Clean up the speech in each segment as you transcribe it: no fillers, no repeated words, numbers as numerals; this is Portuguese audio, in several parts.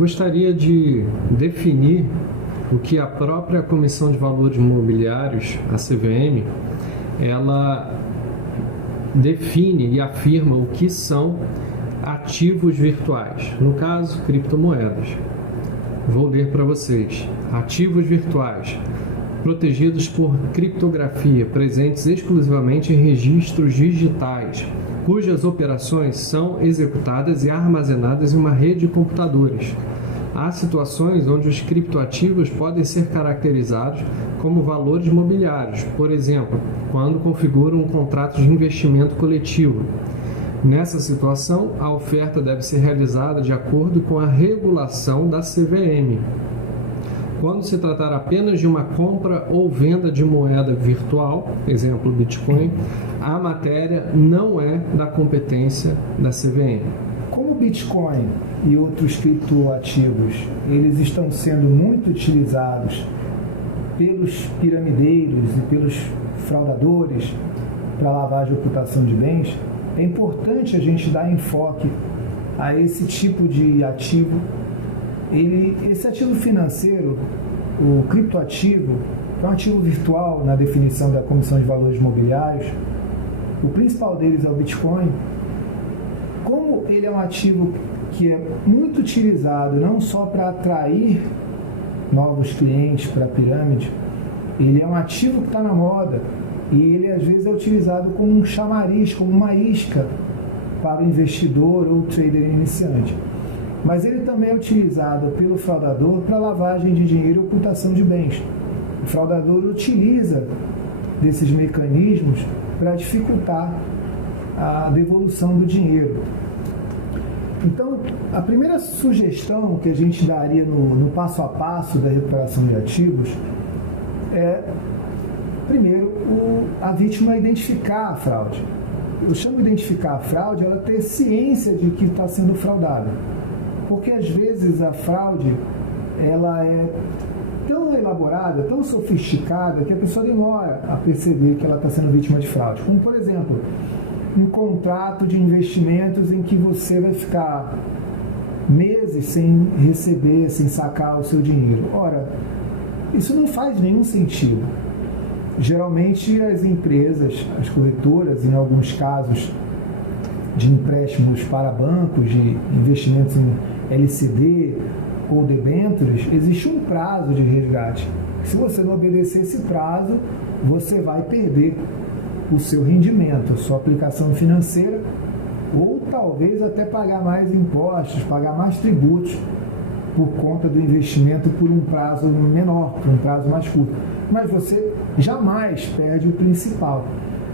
gostaria de definir o que a própria Comissão de Valores Mobiliários, a CVM, ela define e afirma o que são ativos virtuais, no caso, criptomoedas. Vou ler para vocês. Ativos virtuais, protegidos por criptografia, presentes exclusivamente em registros digitais, cujas operações são executadas e armazenadas em uma rede de computadores. Há situações onde os criptoativos podem ser caracterizados como valores mobiliários, por exemplo, quando configuram um contrato de investimento coletivo. Nessa situação, a oferta deve ser realizada de acordo com a regulação da CVM. Quando se tratar apenas de uma compra ou venda de moeda virtual, exemplo Bitcoin, a matéria não é da competência da CVM. Como o Bitcoin e outros criptoativos, eles estão sendo muito utilizados pelos piramideiros e pelos fraudadores para lavagem e ocultação de bens, é importante a gente dar enfoque a esse tipo de ativo. Esse ativo financeiro, o criptoativo, é um ativo virtual na definição da Comissão de Valores Mobiliários. O principal deles é o Bitcoin. Como ele é um ativo que é muito utilizado não só para atrair novos clientes para a pirâmide, ele é um ativo que está na moda e ele às vezes é utilizado como um chamariz, como uma isca para o investidor ou trader iniciante. Mas ele também é utilizado pelo fraudador para lavagem de dinheiro e ocultação de bens. O fraudador utiliza desses mecanismos para dificultar a devolução do dinheiro. Então, a primeira sugestão que a gente daria no passo a passo da recuperação de ativos é, primeiro, a vítima identificar a fraude. Eu chamo de identificar a fraude, ela ter ciência de que está sendo fraudada. Porque às vezes a fraude ela é tão elaborada, tão sofisticada, que a pessoa demora a perceber que ela está sendo vítima de fraude. Como, por exemplo, um contrato de investimentos em que você vai ficar meses sem receber, sem sacar o seu dinheiro. Ora, isso não faz nenhum sentido. Geralmente as empresas, as corretoras, em alguns casos de empréstimos para bancos, de investimentos em LCD ou debêntures, existe um prazo de resgate. Se você não obedecer esse prazo, você vai perder o seu rendimento, a sua aplicação financeira, ou talvez até pagar mais impostos, pagar mais tributos por conta do investimento por um prazo menor, por um prazo mais curto. Mas você jamais perde o principal.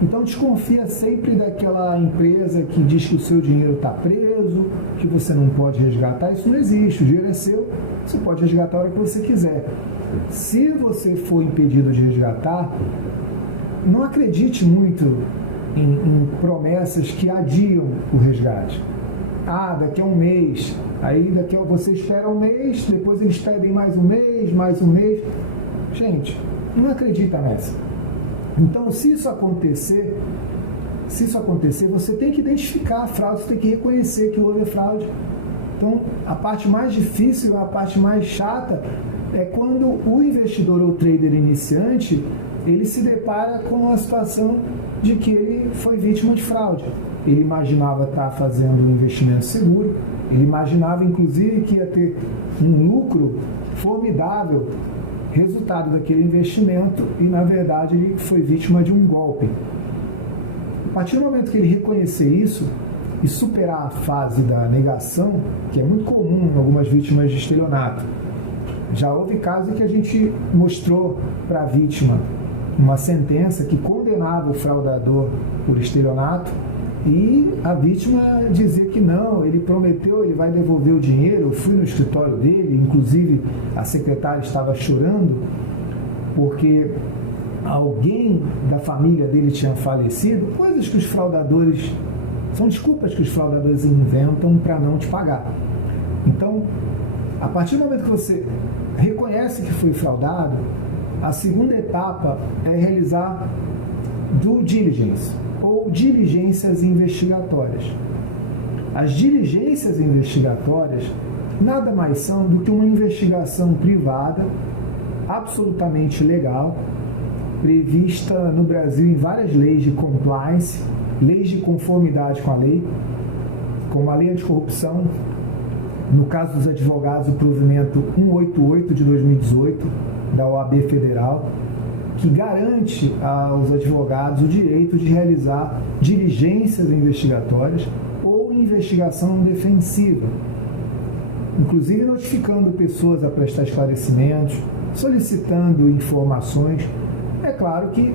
Então desconfia sempre daquela empresa que diz que o seu dinheiro está preso, que você não pode resgatar. Isso não existe, o dinheiro é seu, você pode resgatar a hora que você quiser. Se você for impedido de resgatar, não acredite muito em promessas que adiam o resgate. Daqui a um mês, aí você espera um mês, depois eles pedem mais um mês. Gente, não acredita nessa. Então, se isso acontecer, você tem que identificar a fraude, você tem que reconhecer que houve fraude. Então, a parte mais difícil, a parte mais chata, é quando o investidor ou trader iniciante, ele se depara com a situação de que ele foi vítima de fraude. Ele imaginava estar fazendo um investimento seguro, ele imaginava, inclusive, que ia ter um lucro formidável resultado daquele investimento e, na verdade, ele foi vítima de um golpe. A partir do momento que ele reconhecer isso e superar a fase da negação, que é muito comum em algumas vítimas de estelionato, já houve casos em que a gente mostrou para a vítima uma sentença que condenava o fraudador por estelionato e a vítima dizia que não, ele prometeu, ele vai devolver o dinheiro. Eu fui no escritório dele, inclusive a secretária estava chorando porque alguém da família dele tinha falecido. Coisas que os fraudadores, são desculpas que os fraudadores inventam para não te pagar. Então, a partir do momento que você reconhece que foi fraudado, a segunda etapa é realizar due diligence, ou diligências investigatórias. As diligências investigatórias, nada mais são do que uma investigação privada, absolutamente legal, prevista no Brasil em várias leis de compliance, leis de conformidade com a lei, como a lei anticorrupção, no caso dos advogados, o provimento 188 de 2018 da OAB Federal, que garante aos advogados o direito de realizar diligências investigatórias ou investigação defensiva, inclusive notificando pessoas a prestar esclarecimentos, solicitando informações. É claro que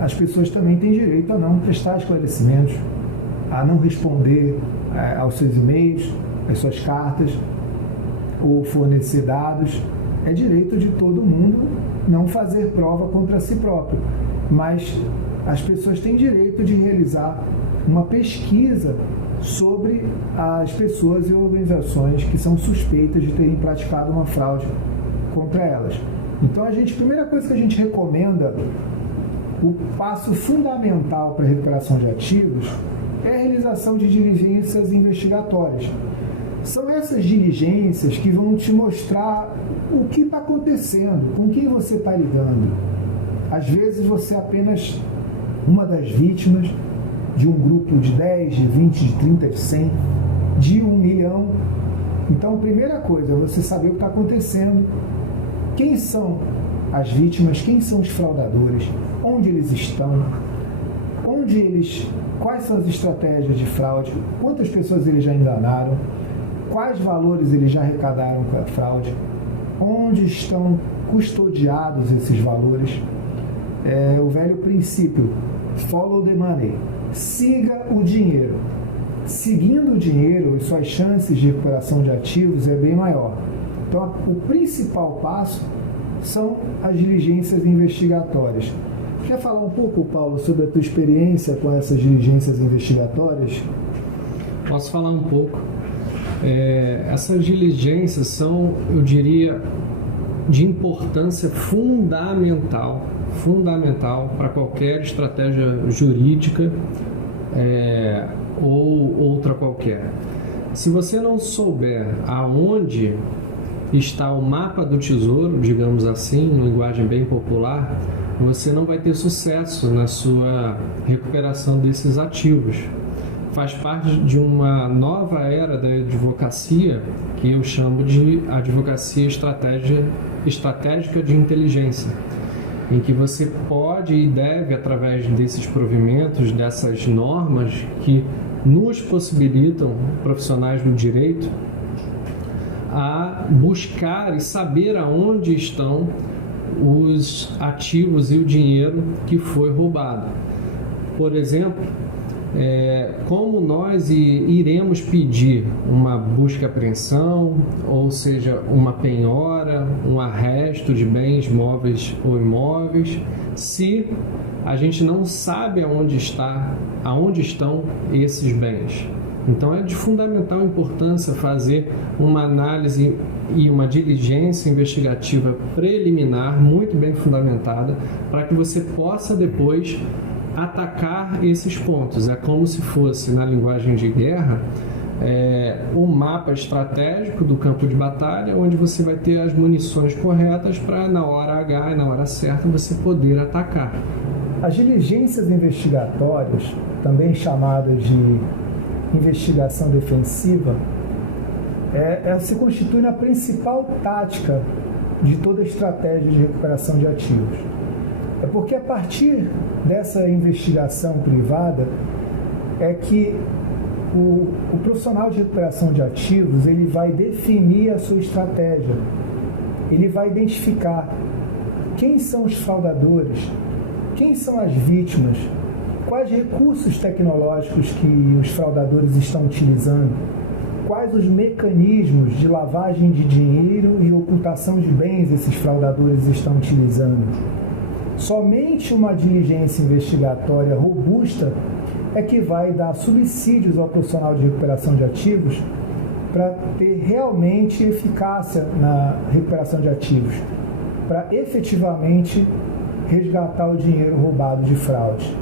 as pessoas também têm direito a não prestar esclarecimentos, a não responder aos seus e-mails, às suas cartas, ou fornecer dados. É direito de todo mundo não fazer prova contra si próprio, mas as pessoas têm direito de realizar uma pesquisa sobre as pessoas e organizações que são suspeitas de terem praticado uma fraude contra elas. Então, a primeira coisa que a gente recomenda, o passo fundamental para a recuperação de ativos, é a realização de diligências investigatórias. São essas diligências que vão te mostrar o que está acontecendo, com quem você está lidando. Às vezes você é apenas uma das vítimas de um grupo de 10, de 20, de 30, de 100, de 1 milhão. Então, a primeira coisa é você saber o que está acontecendo, quem são as vítimas, quem são os fraudadores, onde eles estão, quais são as estratégias de fraude, quantas pessoas eles já enganaram, quais valores eles já arrecadaram com a fraude, onde estão custodiados esses valores. O velho princípio, follow the money, siga o dinheiro. Seguindo o dinheiro, suas chances de recuperação de ativos é bem maior. Então, o principal passo são as diligências investigatórias. Quer falar um pouco, Paulo, sobre a tua experiência com essas diligências investigatórias? Posso falar um pouco. Essas diligências são, eu diria, de importância fundamental para qualquer estratégia jurídica ou outra qualquer. Se você não souber aonde está o mapa do tesouro, digamos assim, em linguagem bem popular, você não vai ter sucesso na sua recuperação desses ativos. Faz parte de uma nova era da advocacia, que eu chamo de advocacia estratégica de inteligência, em que você pode e deve, através desses provimentos, dessas normas que nos possibilitam, profissionais do direito, a buscar e saber aonde estão os ativos e o dinheiro que foi roubado. Por exemplo, como nós iremos pedir uma busca e apreensão, ou seja, uma penhora, um arresto de bens móveis ou imóveis, se a gente não sabe aonde estão esses bens. Então é de fundamental importância fazer uma análise e uma diligência investigativa preliminar muito bem fundamentada para que você possa depois atacar esses pontos. É como se fosse, na linguagem de guerra, um mapa estratégico do campo de batalha, onde você vai ter as munições corretas para, na hora H e na hora certa, você poder atacar. As diligências investigatórias, também chamadas de investigação defensiva, se constitui na principal tática de toda a estratégia de recuperação de ativos. É porque a partir dessa investigação privada é que o profissional de recuperação de ativos ele vai definir a sua estratégia, ele vai identificar quem são os fraudadores, quem são as vítimas, quais recursos tecnológicos que os fraudadores estão utilizando, quais os mecanismos de lavagem de dinheiro e ocultação de bens esses fraudadores estão utilizando. Somente uma diligência investigatória robusta é que vai dar subsídios ao profissional de recuperação de ativos para ter realmente eficácia na recuperação de ativos, para efetivamente resgatar o dinheiro roubado de fraude.